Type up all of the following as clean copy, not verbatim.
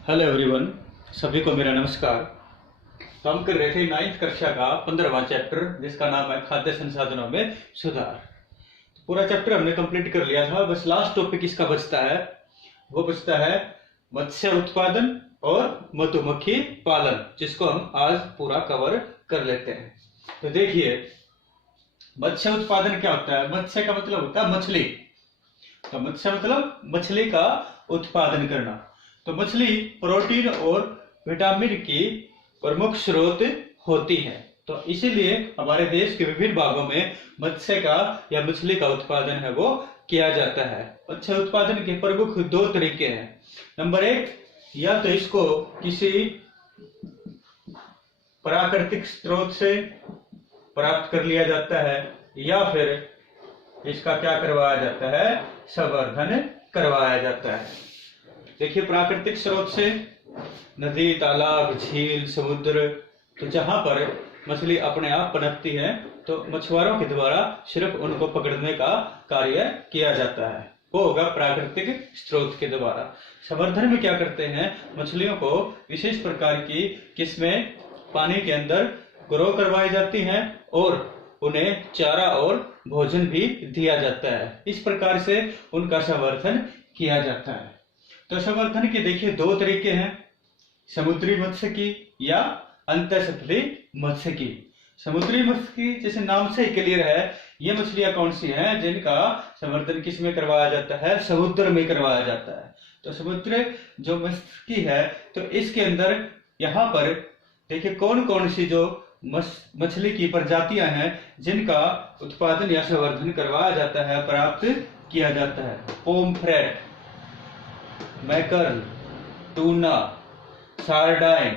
Hello everyone, सभी को मेरा नमस्कार। तो हम कर रहे थे 9वीं कक्षा का 15वां चैप्टर, जिसका नाम है खाद्य संसाधनों में सुधार। तो पूरा चैप्टर हमने कंप्लीट कर लिया था। बस लास्ट टॉपिक इसका बचता है, वो बचता है मत्स्य उत्पादन और मधुमक्खी पालन, जिसको हम आज पूरा कवर कर लेते हैं। तो देखिए, मत्स्य उत्पादन क्या होता है? मत्स्य का मतलब होता है मछली। तो मत्स्य मतलब मछली का उत्पादन करना। तो मछली प्रोटीन और विटामिन की प्रमुख स्रोत होती है। तो इसीलिए हमारे देश के विभिन्न भागों में मत्स्य का या मछली का उत्पादन है वो किया जाता है। मत्स्य उत्पादन के प्रमुख दो तरीके हैं। नंबर एक, या तो इसको किसी प्राकृतिक स्रोत से प्राप्त कर लिया जाता है, या फिर इसका क्या करवाया जाता है? संवर्धन करवाया जाता है। देखिए, प्राकृतिक स्रोत से नदी, तालाब, झील, समुद्र, तो जहां पर मछली अपने आप पनपती है, तो मछुआरों के द्वारा सिर्फ उनको पकड़ने का कार्य किया जाता है, वो होगा प्राकृतिक स्रोत के द्वारा। संवर्धन में क्या करते हैं? मछलियों को विशेष प्रकार की किस्में पानी के अंदर ग्रो करवाई जाती हैं और उन्हें चारा और भोजन भी दिया जाता है। इस प्रकार से उनका संवर्धन किया जाता है। तो संवर्धन के देखिए दो तरीके हैं, समुद्री मत्स्य की या अंतःसतही मत्स्य की। समुद्री मत्स्य की जैसे नाम से ही क्लियर है, ये मछलियां कौन सी हैं जिनका संवर्धन किस में करवाया जाता है? समुद्र में करवाया जाता है। तो समुद्र जो मत्स्य की है, तो इसके अंदर यहाँ पर देखिए कौन कौन सी जो मछली की प्रजातियां हैं जिनका उत्पादन या संवर्धन करवाया जाता है, प्राप्त किया जाता है। पोम्फ्रेट, मैकरल, टूना, सारडाइन,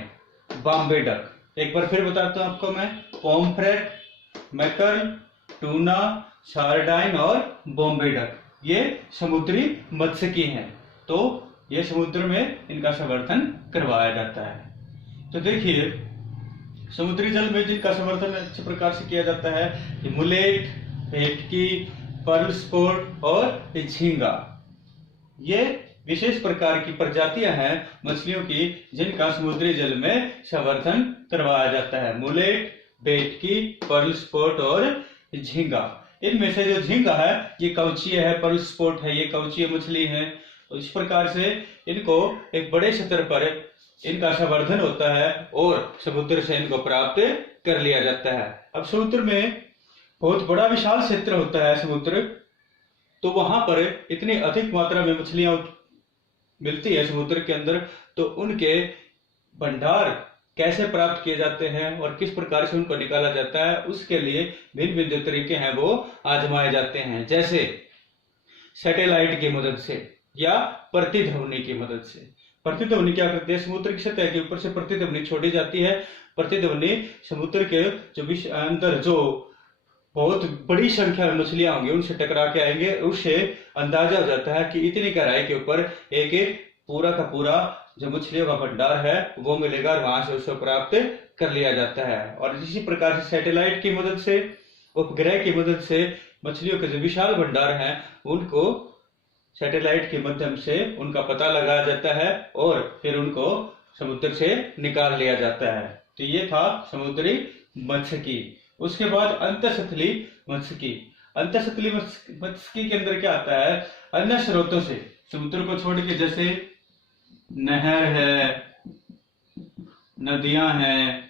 बॉम्बे डक। एक बार फिर बताता हूं आपको मैं, पोम्फ्रेट, मैकरल, टूना, सारडाइन और बॉम्बे डक, ये समुद्री मत्स्य की हैं। तो ये समुद्र में इनका संवर्धन करवाया जाता है। तो देखिए, समुद्री जल में जिनका संवर्धन अच्छे प्रकार से किया जाता है, ये मुलेट, भेटकी, पर्ल स्पोर्ट और झींगा, ये विशेष प्रकार की प्रजातियां हैं मछलियों की जिनका समुद्री जल में संवर्धन करवाया जाता है। मुलेट, भेटकी, पर्ल स्पोर्ट और झींगा। इनमें से जो झींगा है ये कवचीय है, पर्ल स्पोर्ट है ये कवचीय मछली है। तो इस प्रकार से इनको एक बड़े स्तर पर इनका संवर्धन होता है और समुद्र से इनको प्राप्त कर लिया जाता है। अब समुद्र में बहुत बड़ा विशाल क्षेत्र होता है समुद्र, तो वहां पर इतनी अधिक मात्रा में मछलियां मिलती है समुद्र के अंदर, तो उनके भंडार कैसे प्राप्त किए जाते हैं और किस प्रकार से उनको निकाला जाता है, उसके लिए भिन्न भिन्न जो तरीके हैं वो आजमाए जाते हैं। जैसे सैटेलाइट की मदद से या प्रतिध्वनि की मदद से। प्रतिध्वनि क्या करती है? समुद्र की सतह के ऊपर से प्रतिध्वनि छोड़ी जाती है। प्रतिध्वनि समुद्र के जो अंदर जो बहुत बड़ी संख्या में मछलियां होंगी उनसे टकरा के आएंगे, उससे अंदाजा हो जाता है कि इतनी गहराई के ऊपर एक एक पूरा का पूरा जो मछलियों का भंडार है वो मिलेगा और वहां से उसको प्राप्त कर लिया जाता है। और इसी प्रकार से सैटेलाइट की मदद से, उपग्रह की मदद से मछलियों के जो विशाल भंडार हैं उनको सैटेलाइट के माध्यम से उनका पता लगाया जाता है और फिर उनको समुद्र से निकाल लिया जाता है। तो ये था समुद्री मत्स्य की। उसके बाद अंतःसतही मत्स्य की। अंतःसतही मत्स्य के अंदर क्या आता है? अन्य स्रोतों से समुद्र को छोड़ के, जैसे नहर है, नदियां हैं,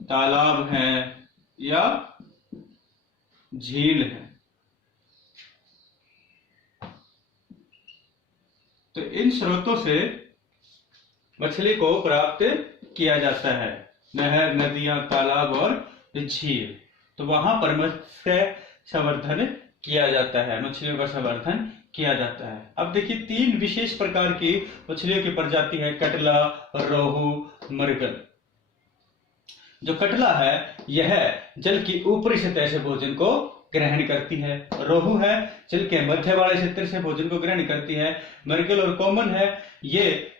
तालाब हैं या झील है, तो इन स्रोतों से मछली को प्राप्त किया जाता है। नहर, नदियां, तालाब और झील, तो वहां पर मत्स्य संवर्धन किया जाता है, मछलियों का संवर्धन किया जाता है। अब देखिए, तीन विशेष प्रकार की मछलियों की प्रजाति है, कटला, रोहू, मरगल। जो कटला है यह जल की ऊपरी सतह से भोजन को ग्रहण करती है। रोहू है जल के मध्य वाले क्षेत्र से भोजन को ग्रहण करती है। मरगल और कॉमन है, ये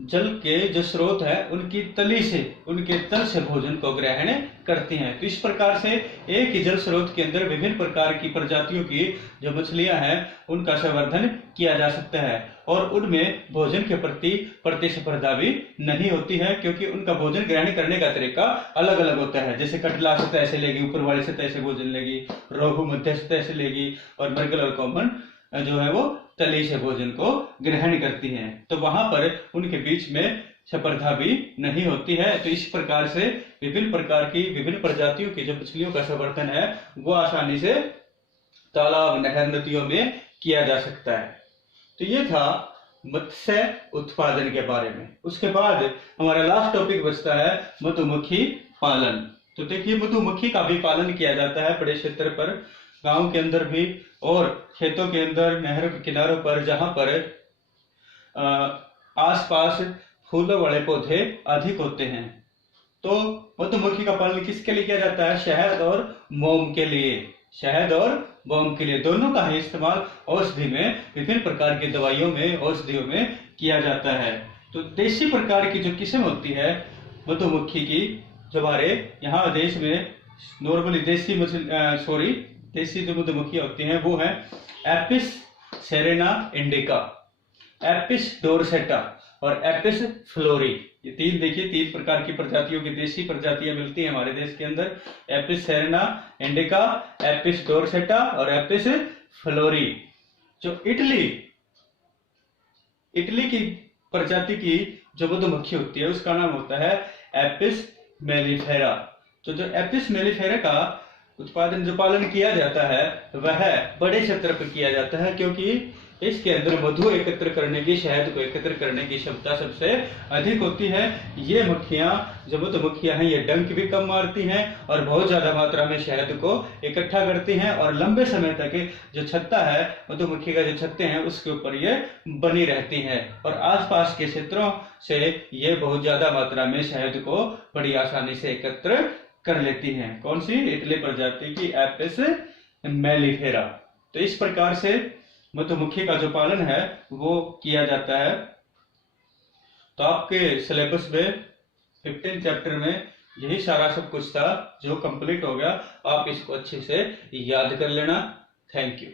जल के जो स्रोत है उनकी तली से, उनके तल से भोजन को ग्रहण करती हैं। तो इस प्रकार से एक ही जल स्रोत के अंदर विभिन्न प्रकार की प्रजातियों की जो मछलियां हैं उनका संवर्धन किया जा सकता है और उनमें भोजन के प्रति प्रतिस्पर्धा भी नहीं होती है, क्योंकि उनका भोजन ग्रहण करने का तरीका अलग अलग होता है। जैसे कटला सतह से लेगी, ऊपर वाली सतह से भोजन लेगी, रोहू मध्य सतह से लेगी और मृगल और कॉमन जो है वो तली से भोजन को ग्रहण करती हैं। तो वहां पर उनके बीच में स्पर्धा भी नहीं होती है। तो इस प्रकार से विभिन्न प्रकार की विभिन्न प्रजातियों की जो मछलियों का संवर्धन है वो आसानी से तालाब, नहर, नदियों में किया जा सकता है। तो ये था मत्स्य उत्पादन के बारे में। उसके बाद हमारा लास्ट टॉपिक बचता है मधुमक्खी पालन। तो देखिए, मधुमक्खी का भी पालन किया जाता है बड़े क्षेत्र पर, गांव के अंदर भी और खेतों के अंदर, नहर के किनारों पर, जहां पर आसपास फूलों वाले पौधे अधिक होते हैं। तो मधुमक्खी का पालन किसके लिए किया जाता है? शहद और मोम के लिए। शहद और मोम के लिए दोनों का ही इस्तेमाल औषधि में, विभिन्न प्रकार की दवाइयों में, औषधियों में किया जाता है। तो देसी प्रकार की जो किस्म होती है मधुमक्खी की, जो हमारे यहाँ देश में नॉर्मली देसी जो मधुमक्खी होती हैं वो है Apis Serena indica, Apis dorsata और एपिस फ्लोरी। ये तीन देखिए, तीन प्रकार की प्रजातियों की देसी प्रजातियां मिलती हैं हमारे देश के अंदर। Apis Serena indica, Apis dorsata और एपिस फ्लोरी। जो इटली की प्रजाति की जो मधुमक्खी होती है उसका नाम होता है एपिस मेलिफेरा। तो जो एपिस मेलिफेरा का उत्पादन, जो पालन किया जाता है वह बड़े क्षेत्र पर किया जाता है, क्योंकि इसके अंदर मधु एकत्र करने की, शहद को एकत्र करने की क्षमता सबसे अधिक होती है। ये मक्खियां, जो मधुमक्खियां हैं, ये डंक भी कम मारती हैं और बहुत ज्यादा मात्रा में शहद को इकट्ठा करती हैं और लंबे समय तक जो छत्ता है, मधुमक्खी का जो छत्ते हैं, उसके ऊपर ये बनी रहती हैं और आसपास के क्षेत्रों से ये बहुत ज्यादा मात्रा में शहद को बड़ी आसानी से एकत्र कर लेती हैं। कौन सी? इटली प्रजाति की एपिस मेलिफेरा। तो इस प्रकार से मधुमक्खी का जो पालन है वो किया जाता है। तो आपके सिलेबस में 15 चैप्टर में यही सारा सब कुछ था जो कंप्लीट हो गया। आप इसको अच्छे से याद कर लेना। Thank you.